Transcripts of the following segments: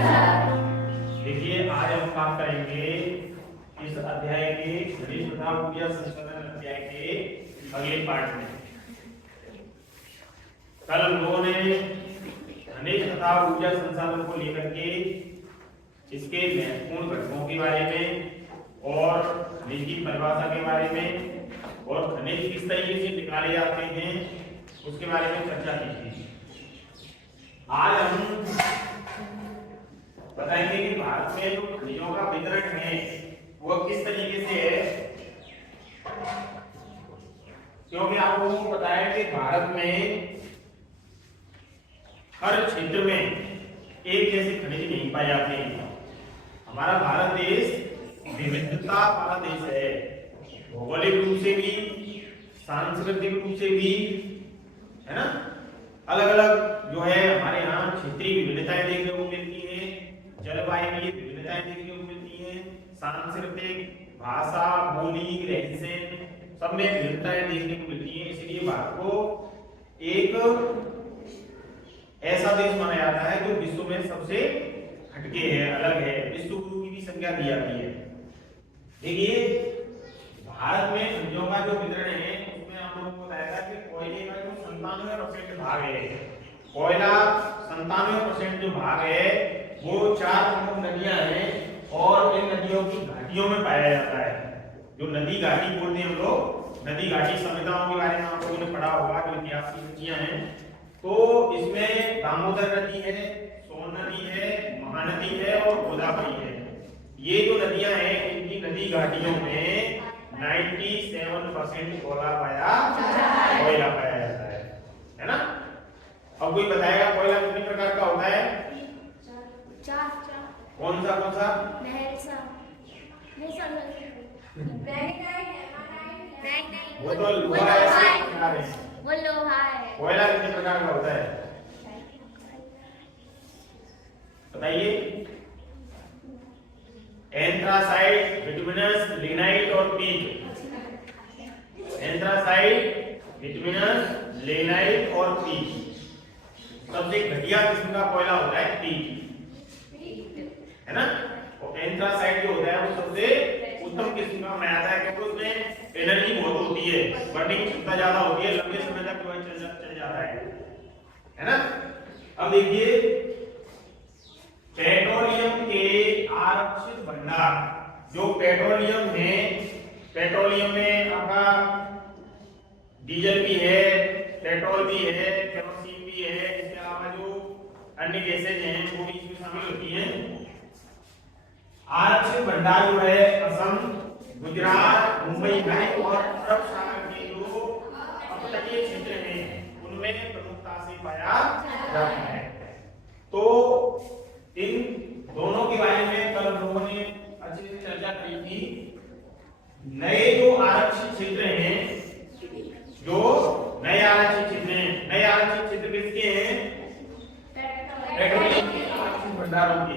देखिए आज हम बात करेंगे इस अध्याय के खनिज तथा ऊर्जा संसाधन अध्याय के अगले पार्ट में। कल हम लोगों ने खनिज तथा ऊर्जा संसाधन को लेकर के इसके महत्वपूर्ण घटकों के बारे में और खनिज की परिभाषा के बारे में और खनिज किस तरीके से निकाले जाते हैं उसके बारे में चर्चा की थी। आज हम बताएंगे कि भारत में जो खनिजों का वितरण है वह किस तरीके से है, क्योंकि आप लोगों को पता है कि भारत में हर क्षेत्र में एक जैसे खनिज नहीं पाए जाते हैं। हमारा भारत देश विविधता वाला देश है, भौगोलिक रूप से भी सांस्कृतिक रूप से भी, है ना। अलग अलग जो है हमारे यहाँ क्षेत्रीय विविधताएं देखने को मिलती है, जलवायु की विविधताएं देखने को मिलती है, सांस्कृतिक भाषा बोली रहन सहन सब में विविधताएं देखने को मिलती है। इसलिए भारत को एक ऐसा देश माना जाता है जो विश्व में सबसे हटके है, अलग है, विश्व गुरु की भी संज्ञा दी जाती है। देखिए भारत में खनिजों का जो वितरण है उसमें आप लोगों को बताया था कि कोयले का जो 97% भाग है, कोयला 97% जो भाग है वो 4 प्रमुख नदियां हैं और इन नदियों की घाटियों में पाया जाता है। जो नदी घाटी बोलते हैं हम लोग, नदी घाटी संहिताओं के बारे में आप लोगों ने पढ़ा होगा, जो इतिहास की सूचियां हैं। तो इसमें दामोदर नदी है, सोन नदी है, महानदी है और गोदावरी है। ये जो नदियां हैं इनकी नदी घाटियों में 97% कोयला पाया जाता है ना। अब कोई बताएगा कोयला कितने प्रकार का होता है? कौन सा? वो तो लोहा है। कोयला कितने प्रकार का होता है बताइए? एंथ्रासाइट, बिटुमिनस, लिग्नाइट और पीट। एंथ्रासाइट, बिटुमिनस, लिग्नाइट और पीट। सबसे घटिया किस्म का कोयला होता है पीट, है ना। और एंथ्रासाइट जो होता है वो सबसे उत्तम किस्म का माना जाता है क्योंकि उसमें एनर्जी बहुत होती है, बर्निंग क्षमता ज्यादा होती है, लंबे समय तक जो चल जाता है ना। अब देखिए पेट्रोलियम के आरक्षित भंडार, जो पेट्रोलियम है, पेट्रोलियम में आपका डीजल भी है, पेट्रोल भी है, केरोसिन भी है, इसके अलावा जो अन्य गैसेज हैं वो भी इसमें शामिल होती हैं। आरक्षित भंडार जो है असम, गुजरात, मुंबई में और अरब सागर के जो अपतटीय क्षेत्र हैं उनमें प्रमुखता से पाया जाता है। तो इन दोनों के बारे में कल लोगों ने अच्छे से चर्चा करी थी। नए जो आरक्षित क्षेत्र हैं, जो नए आरक्षित क्षेत्र हैं, नए आरक्षित क्षेत्र किसके हैं? पेट्रोलियम के आरक्षित भंडारों के।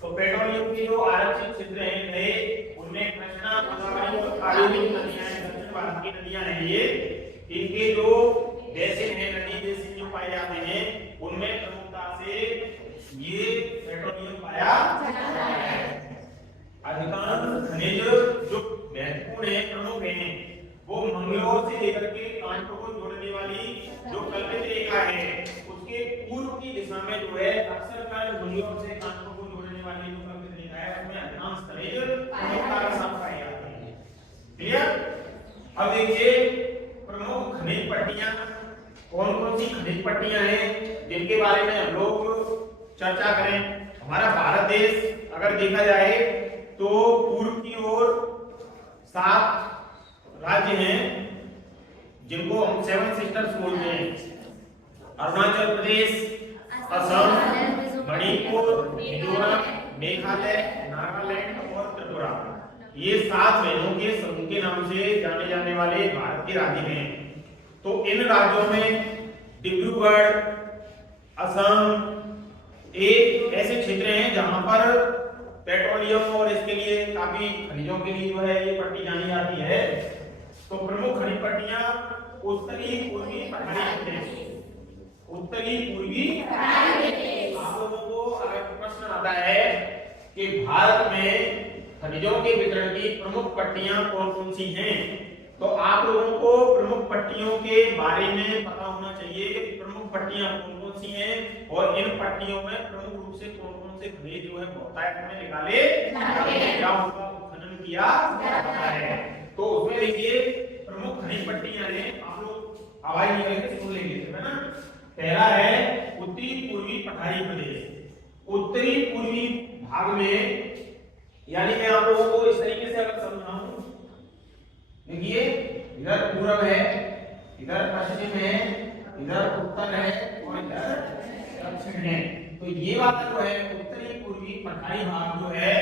तो पेट्रोलियम के जो आरक्षित क्षेत्र हैं नए, उनमें कृष्णा, गोदावरी और कावेरी नदियां हैं, दक्षिण भारत की नदियां हैं ये। इनके जो बेसिन है, नदी बेसिन जो पाए जाते हैं उनमें प्रमुखता से ये पेट्रोलियम पाया जाता है। अधिकांश खनिज जो महत्वपूर्ण है, प्रमुख हैं, वो मंगलोर से लेकर के कांटो को जोड़ने वाली जो कल्पित रेखा है उसके पूर्व की दिशा में जो है अक्सर कर मंगलोर से कांटो को जोड़ने वाली जो कल्पित रेखा है उसमें अधिकांश खनिज प्रमुखता के साथ पाए जाते हैं। क्लियर? अब देखिए प्रमुख खनिज पट्टियां कौन कौन सी खनिज पट्टियां हैं जिनके बारे में हम लोग चर्चा करें। हमारा भारत देश अगर देखा जाए तो पूर्व की ओर 7 राज्य हैं जिनको हम 7 सिस्टर्स बोलते हैं। अरुणाचल प्रदेश, असम, मणिपुर, मिजोरम, मेघालय, नागालैंड और त्रिपुरा। ये 7 बहनों के समूह के नाम से जाने जाने वाले भारत के राज्य हैं। तो इन राज्यों में डिब्रूगढ़, असम एक ऐसे क्षेत्र हैं जहां पर पेट्रोलियम और इसके लिए काफी खनिजों के लिए जो है ये पट्टी जानी जाती है। तो प्रमुख खनिज पट्टियां उत्तरी पूर्वी पठारी प्रदेश, उत्तरी पूर्वी। आप लोगों को अगर प्रश्न आता है कि भारत में खनिजों के वितरण की प्रमुख पट्टियां कौन कौन सी हैं। तो आप लोगों को प्रमुख पट्टियों के बारे में पता होना चाहिए कि प्रमुख पट्टियां कौन कौन सी हैं और इन पट्टियों में प्रमुख रूप से कौन कौन से खनिज जो है बहुतायत में निकाले या उनका उत्खनन किया जाता है। तो उसमें देखिए प्रमुख खनिज पट्टियां हैं, आप लोग आवाज निकाल के सुन लेंगे, है ना। पहला है उत्तरी पूर्वी पठारी प्रदेश। उत्तरी पूर्वी भाग में, यानी मैं आप लोगों को इस तरीके से अगर समझाऊं, देखिए इधर पूर्व है, इधर पश्चिम है, इधर उत्तर है और इधर दक्षिण है। तो ये वाला जो है उत्तरी पूर्वी पठारी भाग जो है,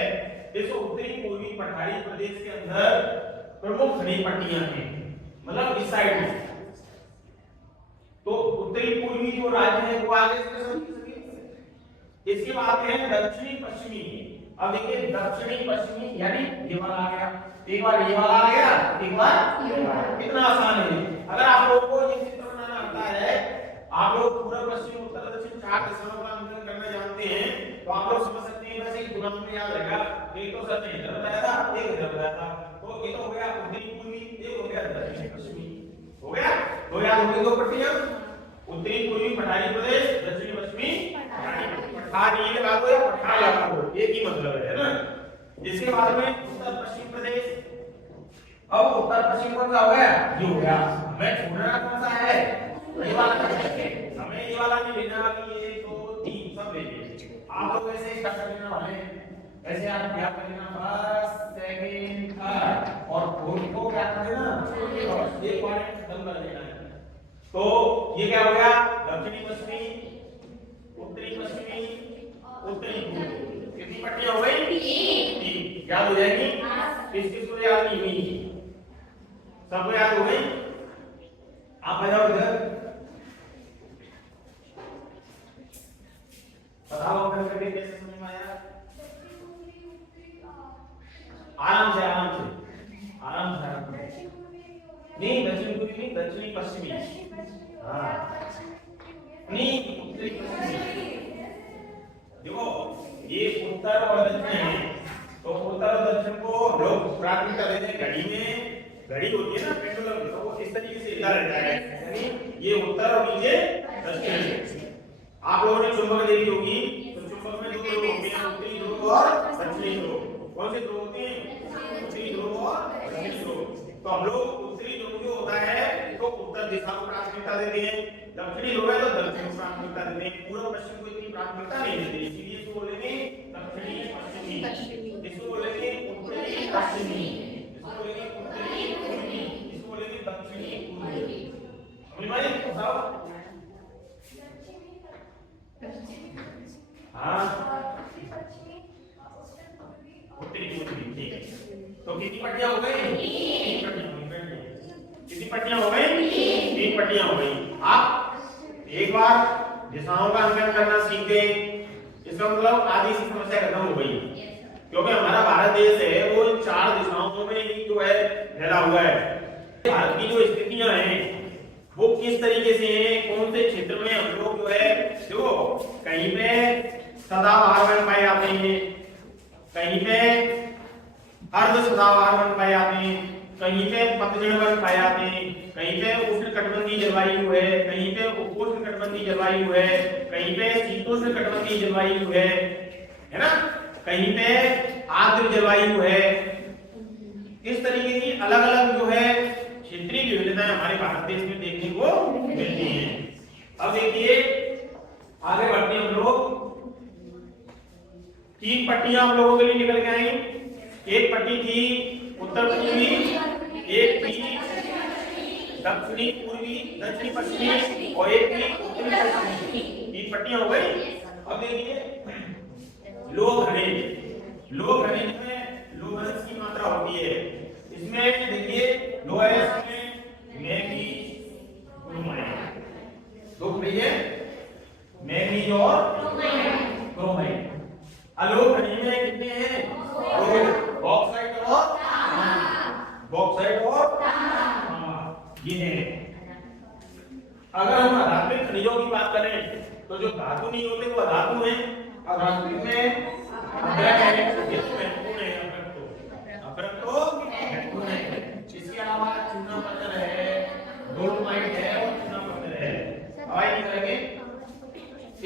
इस उत्तरी पूर्वी पठारी प्रदेश के अंदर प्रमुख खनिज पट्टियां हैं, मतलब इस साइड में। तो उत्तरी पूर्वी जो राज्य है वो आगे से समझिए। इसके बाद है दक्षिणी पश्चिमी। अब देखिए दक्षिणी पश्चिमी यानी ये वाला आ गया, एक बार ये वाला आ गया, एक बार ये वाला। कितना आसान है। अगर आप लोगों को ये चित्र बनाना आता है, आप लोग पूर्व पश्चिम उत्तर दक्षिण 4 दिशाओं का अंकन करना जानते हैं, तो आप लोग समझ सकते हैं। वैसे गुणा में याद रहेगा, एक तो सर ने इधर बताया था, एक इधर बताया था, तो ये तो हो गया उत्तरी पूर्वी, एक हो गया दक्षिणी पश्चिमी, हो गया। तो याद हो गई दो पट्टियां, उत्तरी पूर्वी पठारी प्रदेश, दक्षिणी पश्चिमी पठार। ये लगा दो या पठार लगा दो, एक ही मतलब है ना। इसके बाद में उत्तर पश्चिम प्रदेश। अब उत्तर पश्चिम कौन सा हो गया, ये हो गया। हमें छोड़ना कौन सा है, ये वाला। हमें ये वाला नहीं लेना कि ये 2 3 सब ले लीजिए। आप लोग ऐसे ही कर लेना वाले, ऐसे आप क्या कर लेना, फर्स्ट सेकंड थर्ड और फोर्थ को क्या कर देना, एक पॉइंट खत्म कर देना है। तो ये क्या हो गया, दक्षिणी पश्चिमी, उत्तरी पश्चिमी, उत्तरी पूर्वी। कितनी पट्टियां हो गई, 3। याद हो जाएगी, किसको याद नहीं हुई, सबको याद हो गई। आप आ जाओ इधर, बताओ करके कैसे समझ में आया। आराम से आराम से आराम से। नहीं दक्षिण पूर्वी नहीं, दक्षिणी पश्चिमी। हाँ नहीं उत्तरी पश्चिमी। देखो ये उत्तर और दक्षिण है, तो उत्तर और दक्षिण को लोग प्राथमिकता देते हैं। घड़ी में घड़ी होती है ना पेंडुलम, तो वो इस तरीके से हिला रहता है, यानी ये उत्तर और नीचे दक्षिण। आप लोगों ने चुंबक देखी होगी, तो चुंबक में 2 ध्रुव होते हैं, उत्तरी ध्रुव और दक्षिणी ध्रुव। कौन से ध्रुव होते हैं, उत्तरी ध्रुव और दक्षिणी ध्रुव। तो हम लोग उत्तरी ध्रुव जो होता है तो उत्तर दिशा को प्राथमिकता देते हैं, दक्षिणी ध्रुव है तो दक्षिण को प्राथमिकता देते हैं, पूर्व पश्चिम को इतनी प्राथमिकता नहीं देते। इसीलिए इसको बोलेंगे दक्षिणी पश्चिमी, इसको बोलेंगे उत्तरी पश्चिमी, इसको बोलेंगे उत्तरी पूर्वी, इसको बोलेंगे दक्षिणी पूर्वी। समझ में आया, बताओ। हाँ उत्तरी पूर्वी, ठीक है। तो कितनी पट्टियां हो गई, 3 पट्टियां हो गई। कितनी पट्टियां हो गई, 3 पट्टियां हो गई। आप एक बार दिशाओं का अंकन करना सीख गए, इसका मतलब आधी सी समस्या खत्म हो गई, क्योंकि हमारा भारत देश है वो 4 दिशाओं में ही जो है फैला हुआ है। भारत की जो स्थितियां हैं वो किस तरीके से हैं, कौन से क्षेत्र में हम लोग जो है, देखो कहीं पे सदाबहार वन पाए जाते हैं, कहीं पे अर्ध सदाबहार वन पाए जाते हैं, कहीं पे पतझड़ वन पाए जाते हैं, कहीं पे उष्णकटिबंधीय जलवायु है, कहीं पे उपोष्णकटिबंधीय जलवायु है, कहीं पे शीतोष्णकटिबंधीय जलवायु है ना, कहीं पे आर्द्र जलवायु है। इस तरीके की अलग अलग जो है क्षेत्रीय विविधताएं हमारे भारत देश में देखने को मिलती हैं। अब देखिए आगे बढ़ते हैं हम लोग। 3 पट्टियां हम लोगों के लिए निकल के आई। एक पट्टी थी उत्तर पूर्वी, एक थी दक्षिणी पूर्वी, दक्षिणी पश्चिमी और एक थी उत्तरी पश्चिमी। 3 पट्टियां हो गई। अब देखिए लोह खनिज। लोह खनिज में लोहरस की मात्रा होती है। इसमें देखिए लोहरस में मैग्नीज, क्रोमाइट, 2 खनिज है, मैग्नीज और क्रोमाइट। अलोह खनिज में कितने हैं, बॉक्साइट और ये है। अगर हम अधात्विक खनिजों की बात करें तो जो धातु नहीं होते वो अधातु हैं। अधात्विक में अभ्रक है, ये तो महत्वपूर्ण है। अभ्रक तो महत्वपूर्ण है। इसके अलावा चूना पत्थर है, डोलोमाइट है और चूना पत्थर है। आवाज नहीं करेंगे।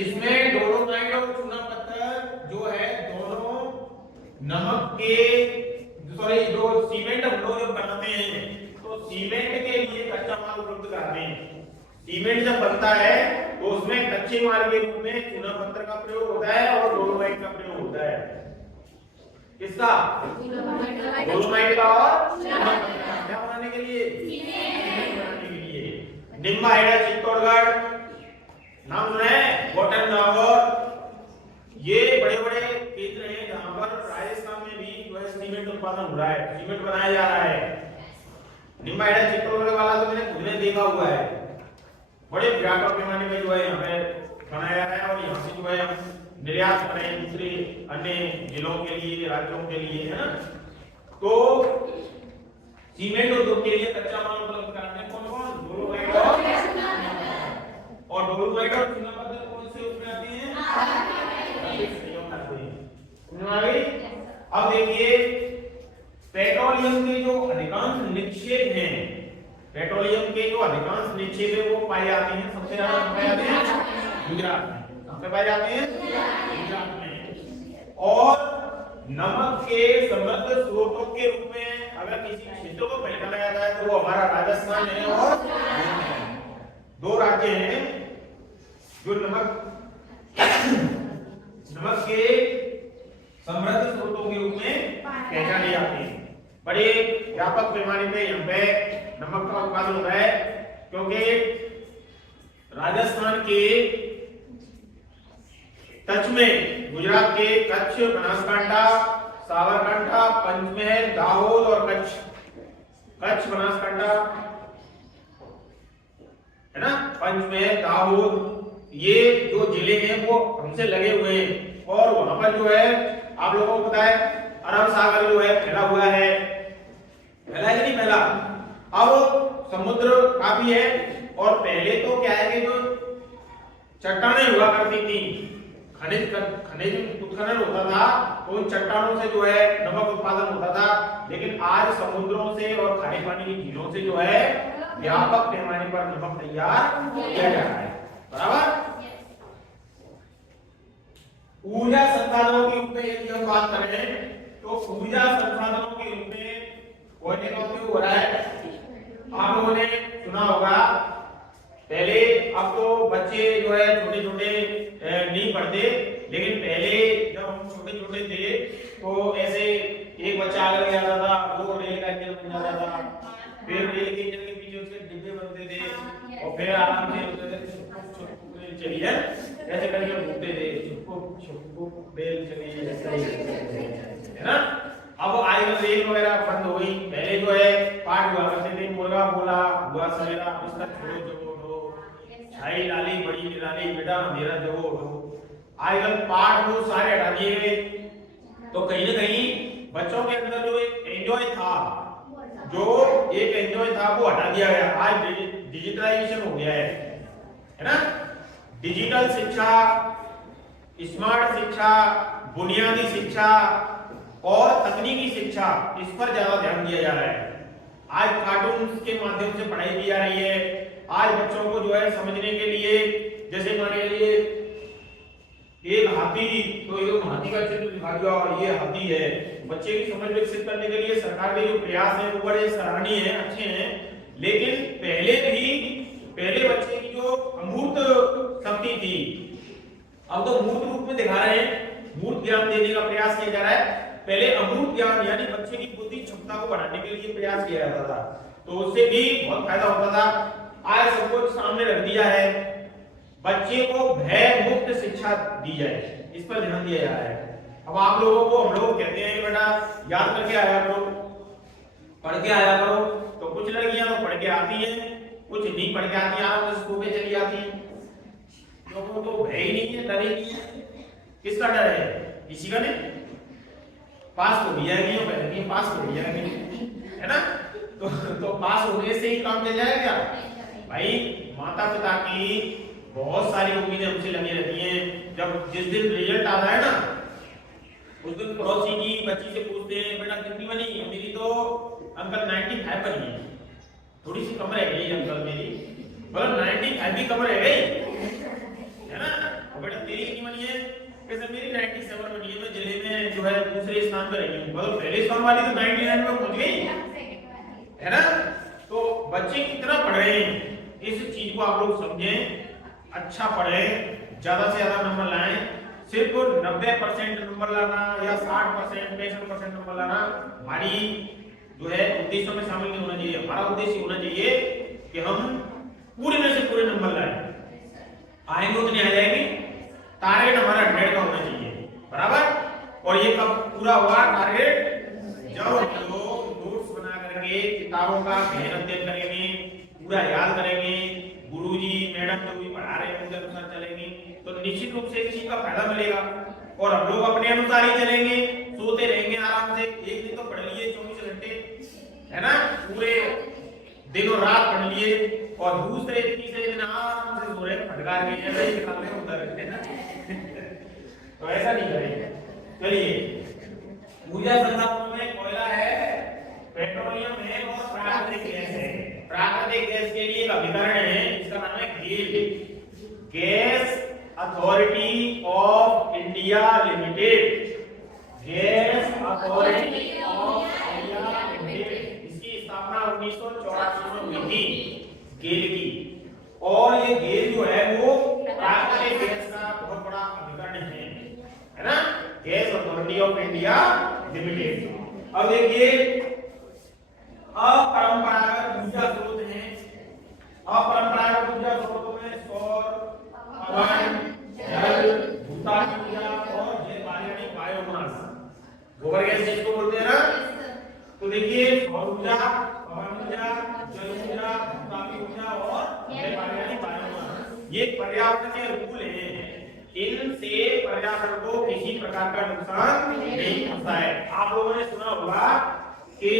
इसमें डोलोमाइट और चूना पत्थर जो है दोनों नमक के जो सीमेंट हम लोग जब बनाते हैं तो सीमेंट के लिए कच्चा माल उपलब्ध कराते हैं। सीमेंट जब बनता है तो उसमें कच्चे माल के रूप में चूना पत्थर का प्रयोग होता है और डोलोमाइट का प्रयोग होता है। किसका? डोलोमाइट का और चूना पत्थर का। क्या बनाने के लिए? सीमेंट बनाने के लिए। निम्बाहेड़ा चित्तौड़गढ़ नाम सुना है? कॉटन नागौर, ये बड़े-बड़े केंद्र हैं जहां पर राजस्थान में भी जो है सीमेंट उत्पादन हो रहा है, सीमेंट बनाया जा रहा है। निम्बाहेड़ा चित्तौड़गढ़ वाला तो मैंने खुद ने देखा हुआ है। बड़े व्यापक पैमाने में जो है यहाँ पे बनाया जा रहा है और यहाँ से जो है निर्यात कर रहे हैं दूसरे अन्य जिलों के लिए, राज्यों के लिए, है ना। तो सीमेंट उद्योग के लिए कच्चा माल उपलब्ध कराते हैं कौन-कौन? डोलोमाइट और डोलोमाइट और चूना पत्थर कौन से उसमें आते हैं? अब देखिए पेट्रोलियम के जो अधिकांश निक्षेप हैं, पेट्रोलियम के जो अधिकांश निक्षेप है वो पाए जाते हैं, सबसे ज्यादा पाए जाते हैं गुजरात में। कहां पे पाए जाते हैं? गुजरात में। और नमक के समृद्ध स्रोतों के रूप में अगर किसी क्षेत्र को पहचाना जाता है तो वो हमारा राजस्थान है और दो राज्य हैं जो नमक के समृद्ध स्रोतों के रूप में पहचाने जाते हैं। बड़े व्यापक पैमाने पे यहाँ पे नमक का उत्पादन हो रहा है क्योंकि राजस्थान के कच्छ में, गुजरात के कच्छ, बनासकांठा, साबरकांठा, पंचमहल, दाहोद और कच्छ बनासकांठा है ना, पंचमहल, दाहोद, ये जो जिले हैं वो हमसे लगे हुए हैं और वहां पर जो है आप लोगों को पता है अरब सागर जो है फैला हुआ है, फैला है कि नहीं फैला? अब समुद्र काफी है और पहले तो क्या है कि जो चट्टानें हुआ करती थी, खनिज उत्खनन होता था तो उन चट्टानों से जो है नमक उत्पादन होता था। लेकिन आज समुद्रों से और खारे पानी की झीलों से जो है व्यापक पैमाने पर नमक तैयार किया जा रहा है। बराबर। ऊर्जा संसाधनों के रूप में यदि हम बात करें तो ऊर्जा संसाधनों के रूप में कोयले का उपयोग हो रहा है। आप लोगों ने सुना होगा पहले, अब तो बच्चे जो है छोटे छोटे नहीं पढ़ते, लेकिन पहले जब हम छोटे छोटे थे तो ऐसे एक बच्चा अगर जाता था वो रेल का इंजन बन जाता था, फिर रेल के इंजन के पीछे उसके डिब्बे बनते थे और फिर आराम से चलिए ऐसे करके घूमते थे, छुप रेल चली, है ना। अब आजकल रेल वगैरह बंद हो गई। पहले जो है पाठ हुआ करते थे, मुर्गा बोला हुआ सवेरा बिस्तर छोड़ो जगो उठो, छाई लाली बड़ी निराली बेटा अंधेरा जगो उठो। आजकल पाठ वो सारे हटा दिए गए, तो कहीं ना कहीं बच्चों के अंदर जो एक एंजॉय था, वो हटा दिया गया। आज डिजिटलाइजेशन हो गया है ना। डिजिटल शिक्षा, स्मार्ट शिक्षा, बुनियादी शिक्षा और तकनीकी शिक्षा, इस पर ज्यादा ध्यान दिया जा रहा है। आज कार्टून के माध्यम से पढ़ाई की जा रही है। आज बच्चों को जो है समझने के लिए, जैसे मान लीजिए एक हाथी, तो एक हाथी का चित्र दिखा दिया और ये हाथी है। बच्चे की समझ विकसित करने के लिए सरकार के जो प्रयास हैं वो बड़े सराहनीय हैं, अच्छे हैं। लेकिन पहले बच्चे की जो अमूर्त शक्ति थी, अब तो मूर्त रूप में दिखा रहे हैं, मूर्त ज्ञान देने का प्रयास किया जा रहा है। पहले अमूर्त ज्ञान यानी बच्चे की बुद्धि क्षमता को बढ़ाने के लिए प्रयास किया जाता था, तो उससे भी बहुत फायदा होता था। आज सब कुछ सामने रख दिया है, बच्चे को भय मुक्त शिक्षा दी जाए, इस पर ध्यान दिया जा रहा है। अब आप लोगों को हम लोग कहते हैं कि बेटा याद करके आया करो, पढ़ के आया करो, तो कुछ लड़कियां तो पढ़ के आती हैं, कुछ नहीं पढ़ के आती, आप स्कूल में चली जाती हैं। लोगों को भय ही नहीं है, डर ही नहीं है। किसका डर है? किसी का नहीं। पास हो गया है, पहले पास हो गया है ना, तो पास होने से ही काम चल जाएगा क्या? भाई माता पिता की बहुत सारी उम्मीदें हमसे लगी रहती हैं। जब जिस दिन रिजल्ट आता है ना, उस दिन पड़ोसी की बच्ची से पूछते हैं बेटा कितनी बनी, मेरी तो अंकल 95 बनी है। थोड़ी सी कम रह गई अंकल मेरी, मतलब 95 भी कम रह गई है ना। और बेटा तेरी कितनी बनी है, कैसे मेरी 97 बनी है, मैं जिले में जो है दूसरे स्थान पर रही हूँ, मतलब पहले स्थान वाली तो 99 में पहुंच गई है ना। तो बच्चे कितना पढ़ रहे हैं इस चीज को आप लोग समझें, अच्छा पढ़े, ज्यादा से ज्यादा नंबर लाएं। सिर्फ 90% नंबर लाना या 60%, 65% नंबर लाना हमारी जो है उद्देश्यों में शामिल नहीं होना चाहिए। हमारा उद्देश्य होना चाहिए कि हम पूरे में से पूरे नंबर लाएं, आएंगे उतने आ जाएंगे। टारगेट हमारा 100 का होना चाहिए, बराबर। और ये कब पूरा हुआ टारगेट, जब हम लोग नोट्स बना करके किताबों का गहन अध्ययन करेंगे, पूरा याद करेंगे, गुरुजी मैडम जो भी पढ़ा रहे हैं उनके अनुसार चलेंगे, तो निश्चित रूप से इस चीज का फायदा मिलेगा। और हम लोग अपने अनुसार ही चलेंगे, सोते रहेंगे आराम से, एक दिन तो पढ़ लिए 24 घंटे है ना, पूरे दिन और रात पढ़ लिए, और दूसरे तीसरे दिन आराम से सो रहे फटकार के जैसे किताबें उधर है ना तो ऐसा नहीं करेंगे। चलिए, ऊर्जा संसाधनों में कोयला है, पेट्रोलियम है और प्राकृतिक गैस है। प्राकृतिक गैस के लिए एक अभिकरण है, इसका नाम है GAIL, gas authority of India limited, gas authority of India limited. इसकी स्थापना 1984 में हुई थी गेल की। और ये गेल जो है वो प्राकृतिक गैस का बहुत बड़ा अभिकरण है ना, gas authority of India limited. अब देखिए अपरंपरागत ऊर्जा स्रोत हैं। अपरंपरागत ऊर्जा स्रोतों में सौर, पवन, जल, भूतात्मक ऊर्जा और जैव बायोमास, गोबर गैस जिसको बोलते हैं ना। तो देखिए सौर ऊर्जा, पवन ऊर्जा, जल ऊर्जा, भूतात्मक ऊर्जा और जैव बायोमास, ये पर्यावरण के रूल हैं। इनसे पर्यावरण को किसी प्रकार का नुकसान नहीं होता है। आप लोगों ने सुना होगा कि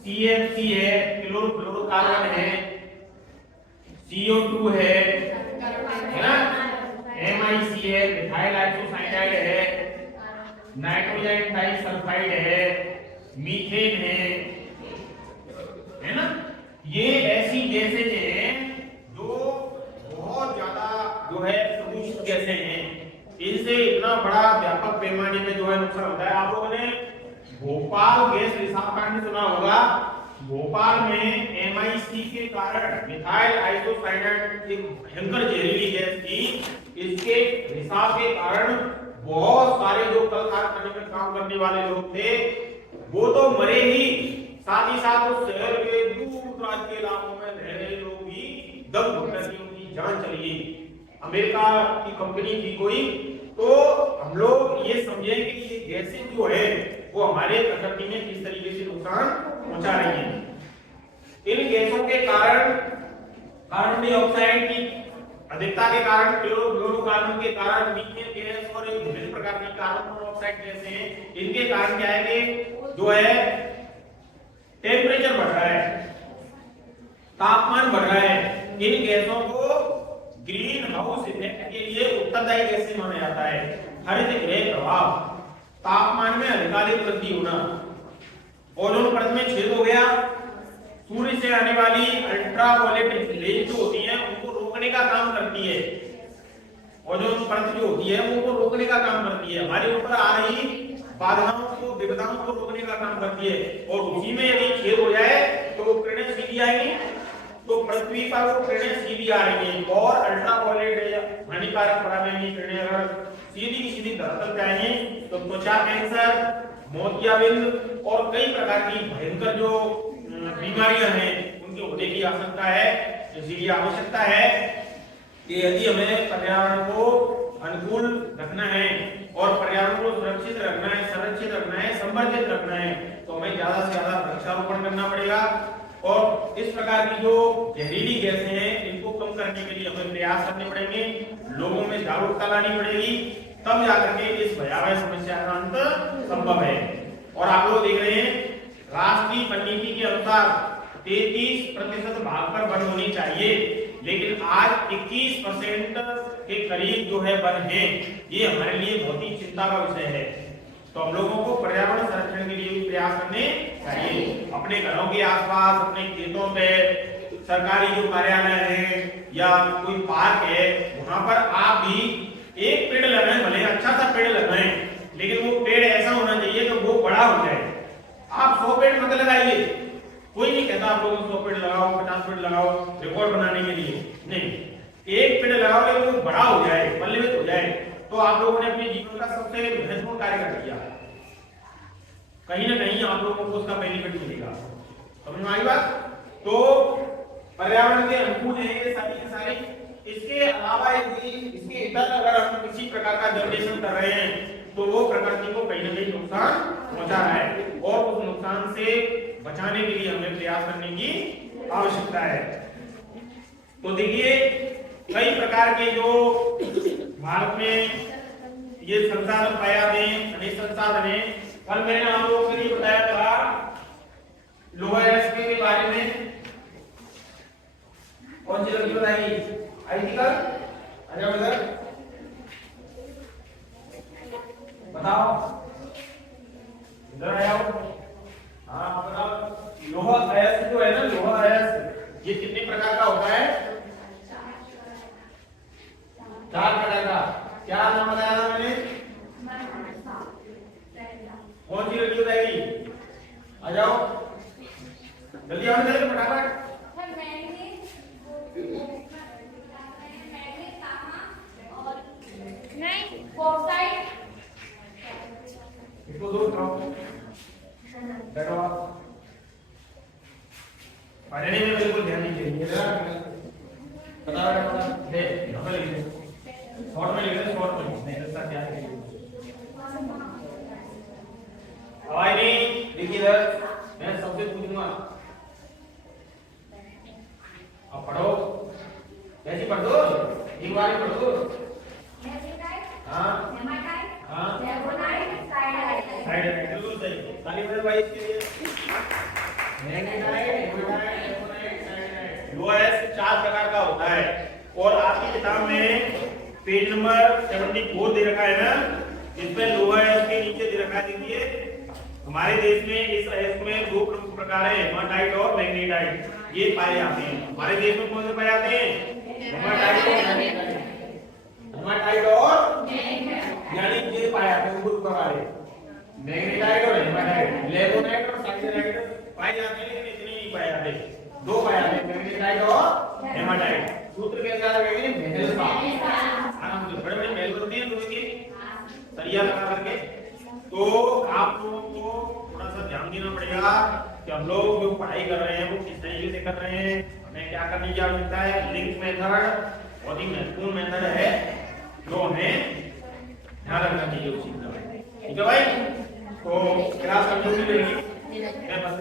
CFC है, क्लोरोफ्लोरोकार्बन है, CO2 है ना, MiC है, मिथाइल आइसोसाइनाइड है, नाइट्रोजन डाइसल्फाइड है, मीथेन है ना। ये ऐसी गैसें हैं जो बहुत ज्यादा जो है प्रदूषित गैसें हैं, इनसे इतना बड़ा व्यापक पैमाने में जो है नुकसान होता है। आप लोगों ने भोपाल गैस रिसाव कांड सुना होगा। भोपाल में MiC के कारण, मिथाइल आइसोसाइनाइड एक भयंकर जहरीली गैस थी, इसके रिसाव के कारण बहुत सारे जो कल कारखाने में काम करने वाले लोग थे वो तो मरे ही, साथ ही साथ उस शहर के दूर दराज के इलाकों में रह रहे लोग भी दम घुटने की उनकी जान चली गई। अमेरिका की कंपनी थी कोई। तो हम लोग ये समझें कि ये गैसें जो है वो हमारे प्रकृति में किस तरीके से नुकसान पहुंचा रही है। इन गैसों के कारण, कार्बन डाइऑक्साइड की अधिकता के कारण, क्लोरोफ्लोरोकार्बन के कारण, मीथेन गैस और विभिन्न प्रकार की कार्बन मोनोऑक्साइड गैसें हैं, इनके कारण क्या है कि जो है टेम्परेचर बढ़ रहा है, तापमान बढ़ रहा है। इन गैसों को ग्रीन हाउस इफेक्ट के लिए उत्तरदायी गैसें माना जाता है। हरित गृह प्रभाव, तापमान में अधिकाधिक वृद्धि होना, ओजोन परत में छेद हो गया, सूर्य से आने वाली अल्ट्रावायलेट रेज जो होती है उनको रोकने का काम करती है। ओजोन परत जो होती है वो उनको रोकने का काम करती है, हमारे ऊपर आ रही बाधाओं को, विपदाओं को रोकने का काम करती है। और उसी में यदि छेद हो जाए तो किरणें सीधी आएंगी, तो पृथ्वी पर वो किरणें सीधी आ रही हैं और अल्ट्रावायलेट हानिकारक पराबैंगनी किरणें अगर सीधी सीधी धरती पे आएंगी तो त्वचा कैंसर, मोतियाबिंद और कई प्रकार की भयंकर जो बीमारियां हैं उनके होने की आशंका है। इसलिए आवश्यकता है कि यदि हमें पर्यावरण को अनुकूल रखना है और पर्यावरण को सुरक्षित रखना है, संरक्षित रखना है, संवर्धित रखना है, तो हमें ज्यादा से ज्यादा वृक्षारोपण करना पड़ेगा। और इस प्रकार की जो जहरीली गैसें हैं इनको कम करने के लिए हमें प्रयास करने पड़ेंगे, लोगों में जागरूकता लानी पड़ेगी, तब जाकर के इस भयावह समस्या का अंत संभव है। और आप लोग देख रहे हैं राष्ट्रीय वन नीति के अनुसार 33% भाग पर वन होनी चाहिए, लेकिन आज 21% के करीब जो है वन है। ये हमारे लिए बहुत ही चिंता का विषय है। तो हम लोगों को पर्यावरण संरक्षण के लिए भी प्रयास करने चाहिए। अपने घरों के आसपास, अपने खेतों पे, सरकारी जो कार्यालय है या कोई पार्क है, वहां पर आप भी एक पेड़ लगाएं, भले अच्छा सा पेड़ लगाएं, लेकिन वो पेड़ ऐसा होना चाहिए कि वो बड़ा हो जाए। आप 100 पेड़ मत लगाइए, कोई नहीं कहता आप लोगों 100 पेड़ लगाओ, 50 पेड़ लगाओ रिकॉर्ड बनाने के लिए, नहीं, एक पेड़ लगाओ लेकिन वो बड़ा हो जाए, पल्लवित हो जाए, तो आप लोगों ने अपने जीवन का सबसे महत्वपूर्ण कार्य कर दिया। कहीं ना कहीं आप लोगों को उसका बेनिफिट मिलेगा। समझ में आई बात? तो पर्यावरण के अनुकूल है ये सारी। इसके अलावा यदि इसके इतर अगर हम किसी प्रकार का जनरेशन कर रहे हैं तो वो प्रकृति को कहीं ना कहीं नुकसान पहुंचा रहा है, और उस नुकसान से बचाने के लिए हमें प्रयास करने की आवश्यकता है। तो देखिए कई प्रकार के जो भारत में ये संसाधन पाए जाते हैं, खनिज संसाधन है। कल मैंने आप लोगों के लिए बताया था लोहा के बारे में। कौन सी लड़की बताएगी? आई थी कल? अच्छा इधर बताओ, इधर आओ। हाँ बताओ, लोहा अयस्क जो है ना, लोहा अयस्क ये कितने प्रकार का होता है? 4 प्रकार का। क्या नाम बताया था मैंने? कौन सी लड़की बताएगी? आ जाओ जल्दी आओ, जल्दी फटाफट। इसको दूर करो, बैठो आप। पढ़ने में बिल्कुल ध्यान नहीं दीजिए। बता दे यहाँ लिख दे, शॉर्ट में लिख दे, शॉर्ट में नहीं ऐसा क्या है? आवाज नहीं देखिए इधर, मैं सबसे पूछूंगा। अब पढ़ो, कैसी पढ़ दो, एक बार ही पढ़ दो। हाँ हाँ साइड बिल्कुल सही। ताली बजाओ भाई इसके लिए। लोहा अयस्क 4 प्रकार का होता है, और आपकी किताब में पेज नंबर 74 दे रखा है ना, इसमें लोहा अयस्क के नीचे दे रखा है। देखिए हमारे देश में इस अयस्क में 2 प्रमुख प्रकार है, हेमाटाइट और मैग्नेटाइट, ये पाए जाते हैं। हमारे देश में कौन से पाए जाते हैं? हेमाटाइट और मैग्नेटाइट। हेमाटाइट और यानी ये पाए जाते हैं, 2 प्रकार है, मैग्नेटाइट और हेमाटाइट। लेबोनाइट और साइडोनाइट पाए जाते हैं, लेकिन इतने नहीं पाए जाते, 2 पाए जाते हैं, मैग्नेटाइट और हेमाटाइट। सूत्र कैसे याद रखेंगे? महल का, आराम से, बड़े-बड़े महल होते हैं लोहे के, सरिया लगा करके। तो आप लोगों को थोड़ा सा ध्यान देना पड़ेगा कि हम लोग जो पढ़ाई कर रहे हैं वो किस तरीके से कर रहे हैं, हमें क्या करने की आवश्यकता है। लिंक मेथड बहुत ही महत्वपूर्ण मेथड है जो हमें ध्यान रखना चाहिए उसी का। ठीक है भाई? तो क्लास कंटिन्यू रहेगी। मैं बस